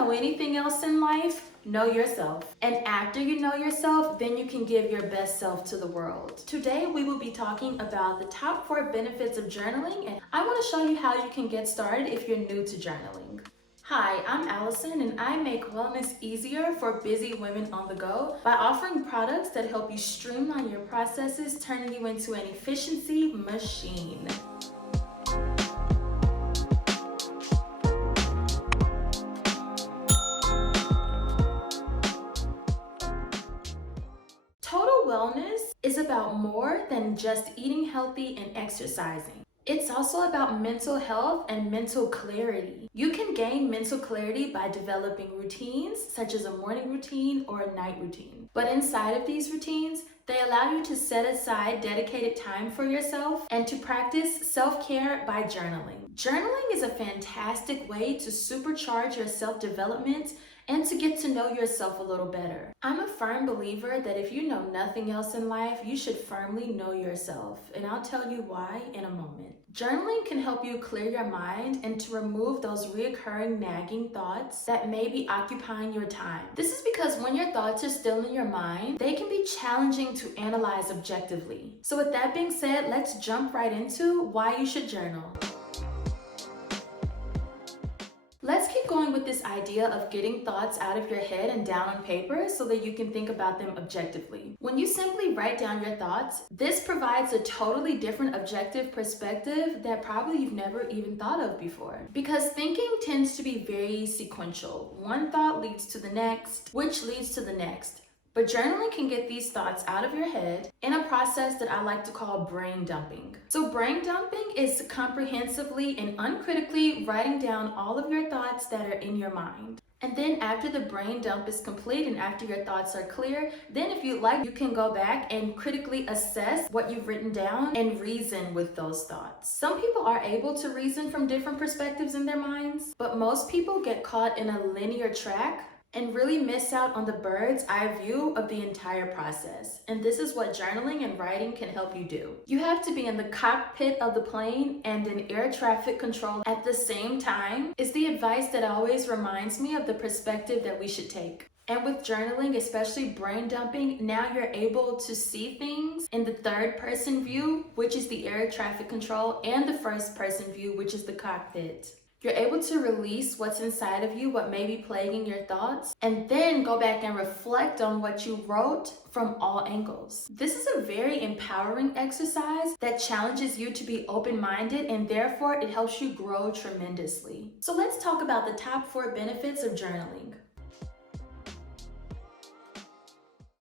know anything else in life, know yourself. And after you know yourself, then you can give your best self to the world. Today, we will be talking about the top 4 benefits of journaling, and I want to show you how you can get started if you're new to journaling. Hi, I'm Allison, and I make wellness easier for busy women on the go by offering products that help you streamline your processes, turning you into an efficiency machine. Total wellness is about more than just eating healthy and exercising. It's also about mental health and mental clarity. You can gain mental clarity by developing routines, such as a morning routine or a night routine. But inside of these routines, they allow you to set aside dedicated time for yourself and to practice self-care by journaling. Journaling is a fantastic way to supercharge your self-development and to get to know yourself a little better. I'm a firm believer that if you know nothing else in life, you should firmly know yourself, and I'll tell you why in a moment. Journaling can help you clear your mind and to remove those reoccurring nagging thoughts that may be occupying your time. This is because when your thoughts are still in your mind, they can be challenging to analyze objectively. So with that being said, let's jump right into why you should journal. Let's keep going with this idea of getting thoughts out of your head and down on paper so that you can think about them objectively. When you simply write down your thoughts, this provides a totally different objective perspective that probably you've never even thought of before. Because thinking tends to be very sequential. One thought leads to the next, which leads to the next. But journaling can get these thoughts out of your head in a process that I like to call brain dumping. So brain dumping is comprehensively and uncritically writing down all of your thoughts that are in your mind. And then after the brain dump is complete and after your thoughts are clear, then if you'd like, you can go back and critically assess what you've written down and reason with those thoughts. Some people are able to reason from different perspectives in their minds, but most people get caught in a linear track and really miss out on the bird's eye view of the entire process. And this is what journaling and writing can help you do. You have to be in the cockpit of the plane and in air traffic control at the same time is the advice that always reminds me of the perspective that we should take. And with journaling, especially brain dumping, now you're able to see things in the third person view, which is the air traffic control, and the first person view, which is the cockpit. You're able to release what's inside of you, what may be plaguing your thoughts, and then go back and reflect on what you wrote from all angles. This is a very empowering exercise that challenges you to be open-minded, and therefore it helps you grow tremendously. So let's talk about the top 4 benefits of journaling.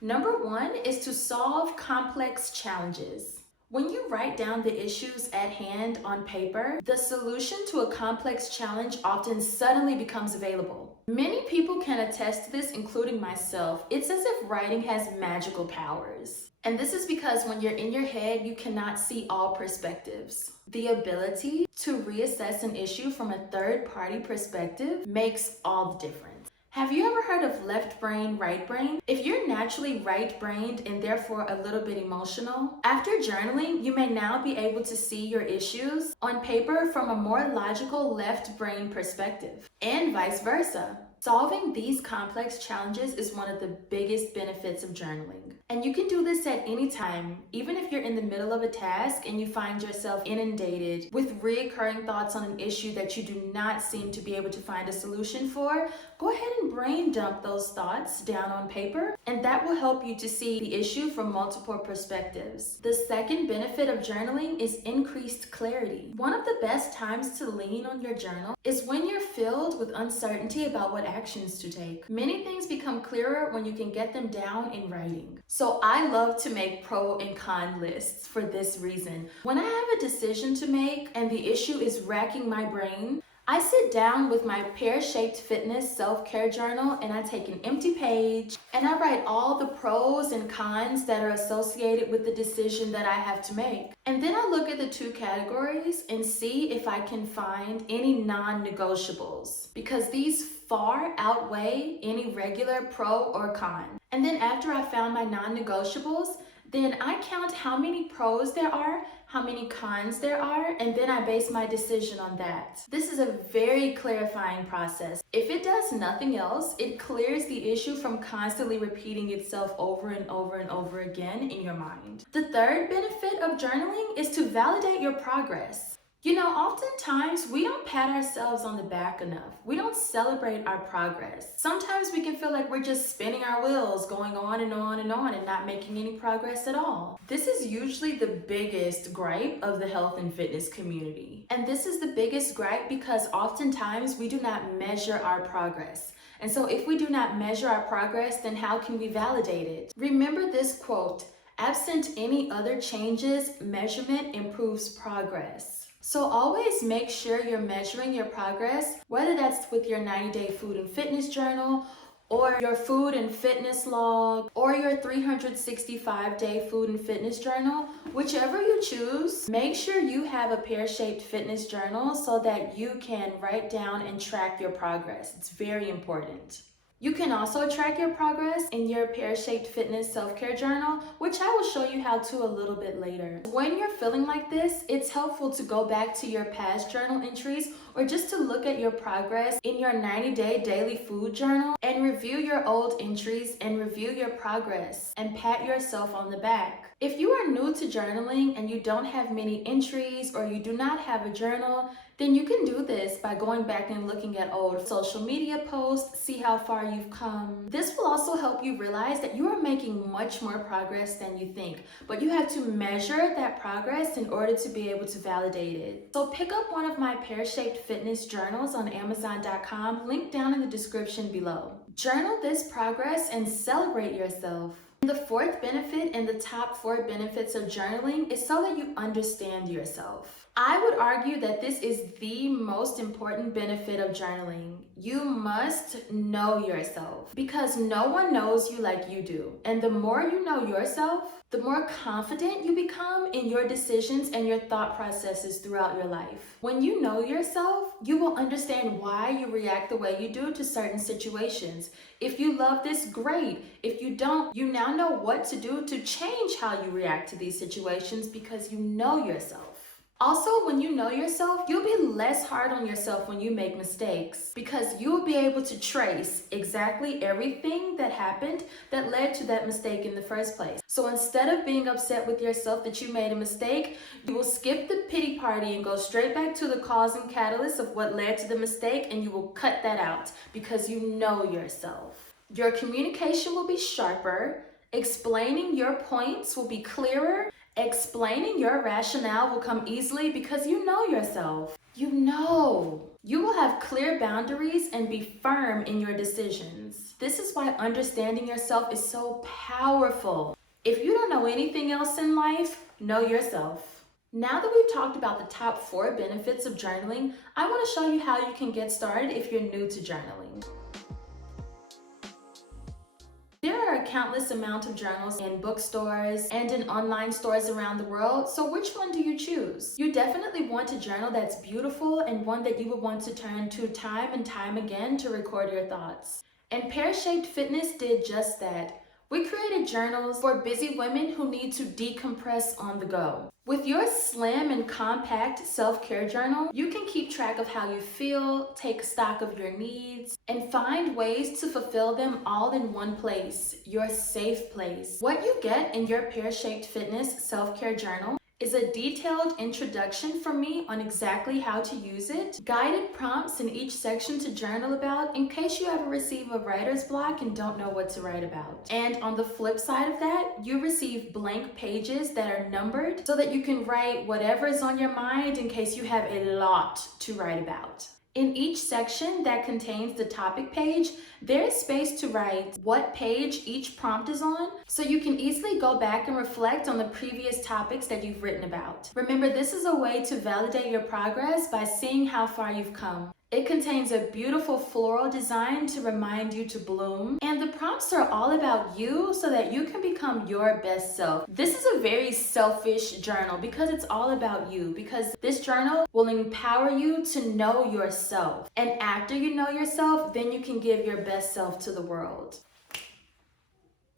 Number 1 is to solve complex challenges. When you write down the issues at hand on paper, the solution to a complex challenge often suddenly becomes available. Many people can attest to this, including myself. It's as if writing has magical powers. And this is because when you're in your head, you cannot see all perspectives. The ability to reassess an issue from a third-party perspective makes all the difference. Have you ever heard of left brain, right brain? If you're naturally right-brained and therefore a little bit emotional, after journaling, you may now be able to see your issues on paper from a more logical left brain perspective, and vice versa. Solving these complex challenges is one of the biggest benefits of journaling. And you can do this at any time, even if you're in the middle of a task and you find yourself inundated with reoccurring thoughts on an issue that you do not seem to be able to find a solution for. Go ahead and brain dump those thoughts down on paper, and that will help you to see the issue from multiple perspectives. The second benefit of journaling is increased clarity. One of the best times to lean on your journal is when you're filled with uncertainty about what actions to take. Many things become clearer when you can get them down in writing. So I love to make pro and con lists for this reason. When I have a decision to make and the issue is racking my brain, I sit down with my pear-shaped fitness self-care journal and I take an empty page and I write all the pros and cons that are associated with the decision that I have to make. And then I look at the 2 categories and see if I can find any non-negotiables, because these far outweigh any regular pro or con. And then after I found my non-negotiables, then I count how many pros there are how many cons there are, and then I base my decision on that. This is a very clarifying process. If it does nothing else, it clears the issue from constantly repeating itself over and over and over again in your mind. The third benefit of journaling is to validate your progress. You know, oftentimes we don't pat ourselves on the back enough. We don't celebrate our progress. Sometimes we can feel like we're just spinning our wheels, going on and on and on and not making any progress at all. This is usually the biggest gripe of the health and fitness community. And this is the biggest gripe because oftentimes we do not measure our progress. And so if we do not measure our progress, then how can we validate it? Remember this quote, "Absent any other changes, measurement improves progress." So always make sure you're measuring your progress, whether that's with your 90-day food and fitness journal, or your food and fitness log, or your 365-day food and fitness journal. Whichever you choose, make sure you have a pear-shaped fitness journal so that you can write down and track your progress. It's very important. You can also track your progress in your pear-shaped fitness self-care journal, which I will show you how to a little bit later. When you're feeling like this, it's helpful to go back to your past journal entries or just to look at your progress in your 90-day daily food journal and review your old entries and review your progress and pat yourself on the back. If you are new to journaling and you don't have many entries or you do not have a journal, then you can do this by going back and looking at old social media posts, see how far you've come. This will also help you realize that you are making much more progress than you think, but you have to measure that progress in order to be able to validate it. So pick up one of my pear-shaped fitness journals on Amazon.com, link down in the description below. Journal this progress and celebrate yourself. The fourth benefit and the top 4 benefits of journaling is so that you understand yourself. I would argue that this is the most important benefit of journaling. You must know yourself because no one knows you like you do. And the more you know yourself, the more confident you become in your decisions and your thought processes throughout your life. When you know yourself, you will understand why you react the way you do to certain situations. If you love this, great. If you don't, you now know what to do to change how you react to these situations because you know yourself. Also, when you know yourself, you'll be less hard on yourself when you make mistakes because you'll be able to trace exactly everything that happened that led to that mistake in the first place. So instead of being upset with yourself that you made a mistake, you will skip the pity party and go straight back to the cause and catalyst of what led to the mistake, and you will cut that out because you know yourself. Your communication will be sharper, explaining your points will be clearer, explaining your rationale will come easily because you know yourself. You know. You will have clear boundaries and be firm in your decisions. This is why understanding yourself is so powerful. If you don't know anything else in life, know yourself. Now that we've talked about the top 4 benefits of journaling, I want to show you how you can get started if you're new to journaling. There are a countless amount of journals in bookstores and in online stores around the world, so which one do you choose? You definitely want a journal that's beautiful and one that you would want to turn to time and time again to record your thoughts. And Pear-Shaped Fitness did just that. We created journals for busy women who need to decompress on the go. With your slim and compact self-care journal, you can keep track of how you feel, take stock of your needs, and find ways to fulfill them all in one place, your safe place. What you get in your Pear-Shaped Fitness self-care journal is a detailed introduction from me on exactly how to use it, guided prompts in each section to journal about in case you ever receive a writer's block and don't know what to write about. And on the flip side of that, you receive blank pages that are numbered so that you can write whatever is on your mind in case you have a lot to write about. In each section that contains the topic page, there is space to write what page each prompt is on, so you can easily go back and reflect on the previous topics that you've written about. Remember, this is a way to validate your progress by seeing how far you've come. It contains a beautiful floral design to remind you to bloom, and the prompts are all about you so that you can become your best self. This is a very selfish journal because it's all about you, because this journal will empower you to know yourself. And after you know yourself, then you can give your best self to the world.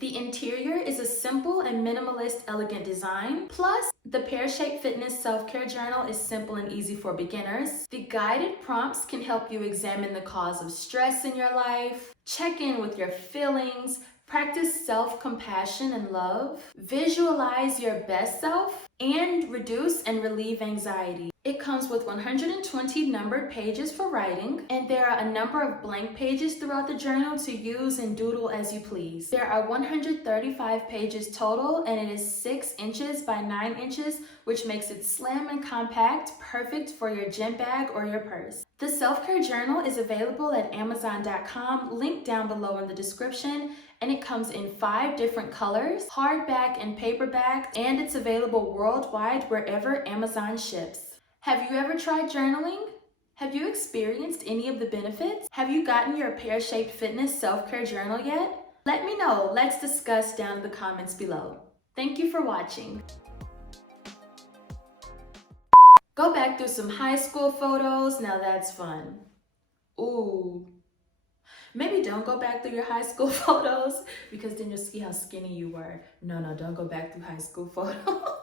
The interior is a simple and minimalist, elegant design. Plus, the pear-shaped fitness self-care journal is simple and easy for beginners. The guided prompts can help you examine the cause of stress in your life, check in with your feelings, practice self-compassion and love, visualize your best self, and reduce and relieve anxiety. It comes with 120 numbered pages for writing, and there are a number of blank pages throughout the journal to use and doodle as you please. There are 135 pages total, and it is 6 inches by 9 inches, which makes it slim and compact, perfect for your gym bag or your purse. The self-care journal is available at Amazon.com, linked down below in the description, and it comes in 5 different colors, hardback and paperback, and it's available worldwide wherever Amazon ships. Have you ever tried journaling? Have you experienced any of the benefits? Have you gotten your pear-shaped fitness self-care journal yet? Let me know. Let's discuss down in the comments below. Thank you for watching. Go back through some high school photos. Now that's fun. Ooh. Maybe don't go back through your high school photos because then you'll see how skinny you were. No, don't go back through high school photos.